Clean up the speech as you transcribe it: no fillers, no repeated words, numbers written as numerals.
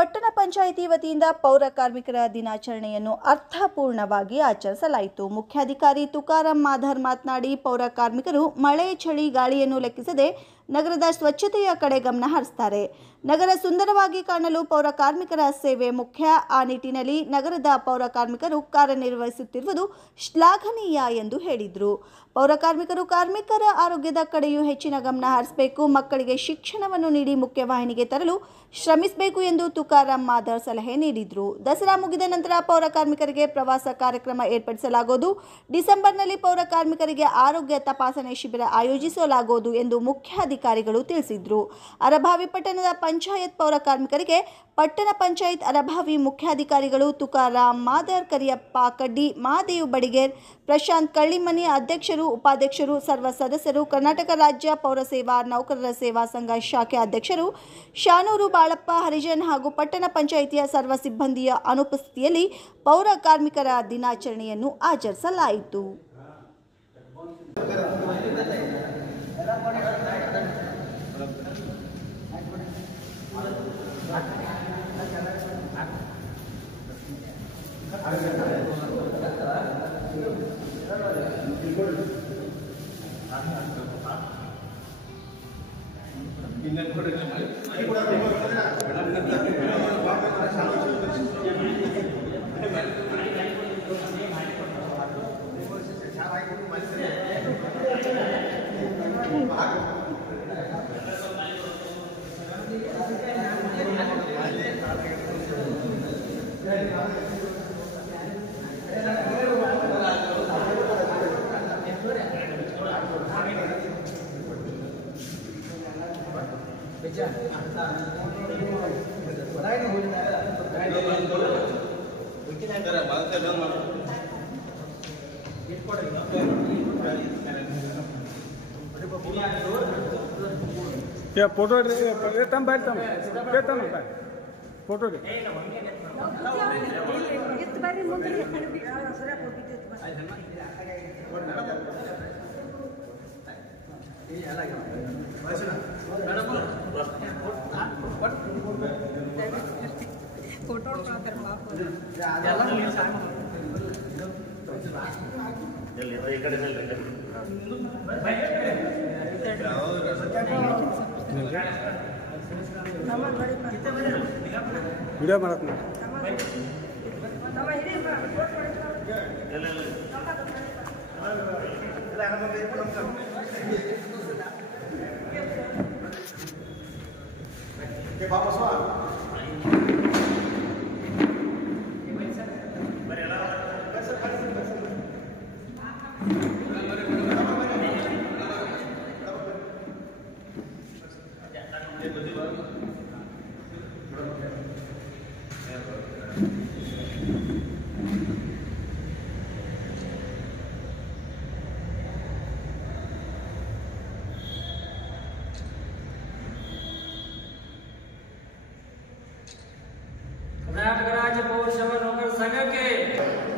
ಪಟ್ಟಣ ಪಂಚಾಯಿತಿ ವತಿಯಿಂದ ಪೌರ ಕಾರ್ಮಿಕರ ದಿನಾಚರಣೆಯನ್ನು ಅರ್ಥಪೂರ್ಣವಾಗಿ ಆಚರಿಸಲಾಯಿತು. ಮುಖ್ಯಾಧಿಕಾರಿ ತುಕಾರಾಮ್ ಮಾಧರ್ ಮಾತನಾಡಿ, ಪೌರ ಕಾರ್ಮಿಕರು ಮಳೆ, ಚಳಿ, ಗಾಳಿಯನ್ನು ಲೆಕ್ಕಿಸದೆ ನಗರದ ಸ್ವಚ್ಛತೆಯ ಕಡೆ ಗಮನ ಹರಿಸುತ್ತಾರೆ. ನಗರ ಸುಂದರವಾಗಿ ಕಾಣಲು ಪೌರ ಕಾರ್ಮಿಕರ ಸೇವೆ ಮುಖ್ಯ. ಆ ನಿಟ್ಟಿನಲ್ಲಿ ನಗರದ ಪೌರ ಕಾರ್ಮಿಕರು ಕಾರ್ಯನಿರ್ವಹಿಸುತ್ತಿರುವುದು ಶ್ಲಾಘನೀಯ ಎಂದು ಹೇಳಿದರು. ಪೌರ ಕಾರ್ಮಿಕರು ಕಾರ್ಮಿಕರ ಆರೋಗ್ಯದ ಕಡೆಯೂ ಹೆಚ್ಚಿನ ಗಮನ ಹರಿಸಬೇಕು. ಮಕ್ಕಳಿಗೆ ಶಿಕ್ಷಣವನ್ನು ನೀಡಿ ಮುಖ್ಯವಾಹಿನಿಗೆ ತರಲು ಶ್ರಮಿಸಬೇಕು ಎಂದು ತುಕಾರಾಮ್ ಮಾಧರ್ ಸಲಹೆ ನೀಡಿದರು. ದಸರಾ ಮುಗಿದ ನಂತರ ಪೌರ ಕಾರ್ಮಿಕರಿಗೆ ಪ್ರವಾಸ ಕಾರ್ಯಕ್ರಮ ಏರ್ಪಡಿಸಲಾಗುವುದು. ಡಿಸೆಂಬರ್ನಲ್ಲಿ ಪೌರ ಕಾರ್ಮಿಕರಿಗೆ ಆರೋಗ್ಯ ತಪಾಸಣೆ ಶಿಬಿರ ಆಯೋಜಿಸಲಾಗುವುದು ಎಂದು ಮುಖ್ಯಾಧಿಕಾರಿಗಳು ತಿಳಿಸಿದರು. ಅರಭಾವಿ ಪಟ್ಟಣದ ಪಂಚಾಯತ್ ಪೌರ ಕಾರ್ಮಿಕರಿಗೆ ಪಟ್ಟಣ ಪಂಚಾಯತ್ ಅರಭಾವಿ ಮುಖ್ಯಾಧಿಕಾರಿಗಳು ತುಕಾರಾಮ್ ಮಾಧರ್, ಕರಿಯಪ್ಪ ಕಡ್ಡಿ, ಮಹಾದೇವ್ ಬಡಿಗೇರ್, ಪ್ರಶಾಂತ್ ಕಳ್ಳಿಮನಿ ಅಧ್ಯಕ್ಷರು, ಉಪಾಧ್ಯಕ್ಷರು, ಸರ್ವ ಸದಸ್ಯರು, ಕರ್ನಾಟಕ ರಾಜ್ಯ ಪೌರ ಸೇವಾ ನೌಕರರ ಸೇವಾ ಸಂಘ ಶಾಖೆ ಅಧ್ಯಕ್ಷರು ಶಾನೂರು ಬಾಳಪ್ಪ ಹರಿಜನ್ ಹಾಗೂ ಪಟ್ಟಣ ಪಂಚಾಯಿತಿಯ ಸರ್ವ ಸಿಬ್ಬಂದಿಯ ಅನುಪಸ್ಥಿತಿಯಲ್ಲಿ ಪೌರ ಕಾರ್ಮಿಕರ ದಿನಾಚರಣೆಯನ್ನು ಆಚರಿಸಲಾಯಿತು. क्या फोटो तम बैठ तम फोटो दे फोटो वीडियो मारत ना कर्नाटक राज्य पौर सेवा नौकर संघ के